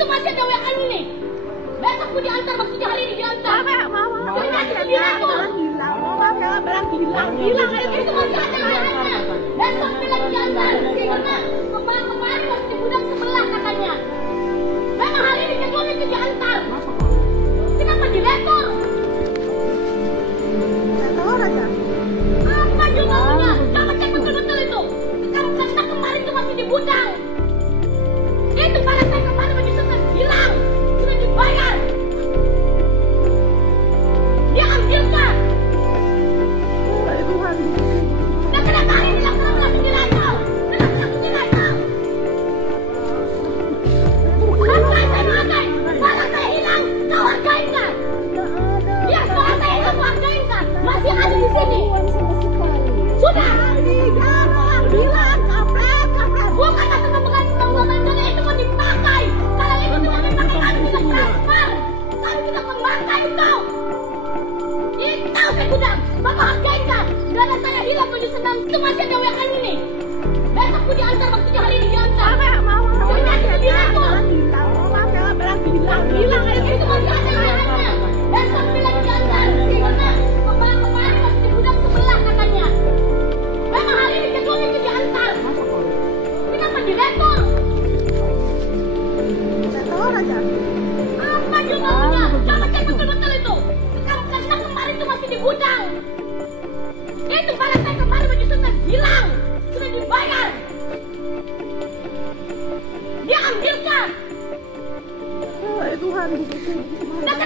Itu masih ada WA ini. Besok mau diantar, maksudnya hari ini diantar. Mama, Ternyata itu direktur. Hilang. Itu masih ada WA-nya. Besok bilang diantar. Karena kemarin masih di gudang sebelah katanya. Memang hari ini kedua itu diantar. Kenapa direktur? Apa juga punya? Jangan cek betul-betul itu. Karena kemarin itu masih di gudang. Itu pada saya kemarin baju senang hilang. Sudah dibayar. Dia ambilkan. Dan kenapa hari ini langsung direktur? Kenapa langsung direktur? Bapak saya pakai. Kalau saya hilang, kau hargain kan? Ya, kalau saya hilang, kau hargain kan? Masih ada di sini. Sudah. Bukan masalah pengambilan itu mau dipakai. Kalau itu cuma dipakai, kami tidak transfer. Kami tidak memakai itu. Itu saya bilang, Bapak hargain kan? Karena saya hilang baju senam itu masih ada WA ini. Besok mau diantar, maksudnya hari ini diantar. Ternyata itu direktur. Hilang. Itu masih ada WA-nya. Besok bilang diantar. Karena kemarin masih di gudang sebelah katanya. Memang hari ini kedua itu diantar. Kenapa direktur? Apa juga punya? Jangan cek betul-betul itu. Karena kemarin itu masih di gudang. Itu pada saya kemarin baju senang hilang. Sudah dibayar. Dia ambilkan. Tuhan. Dan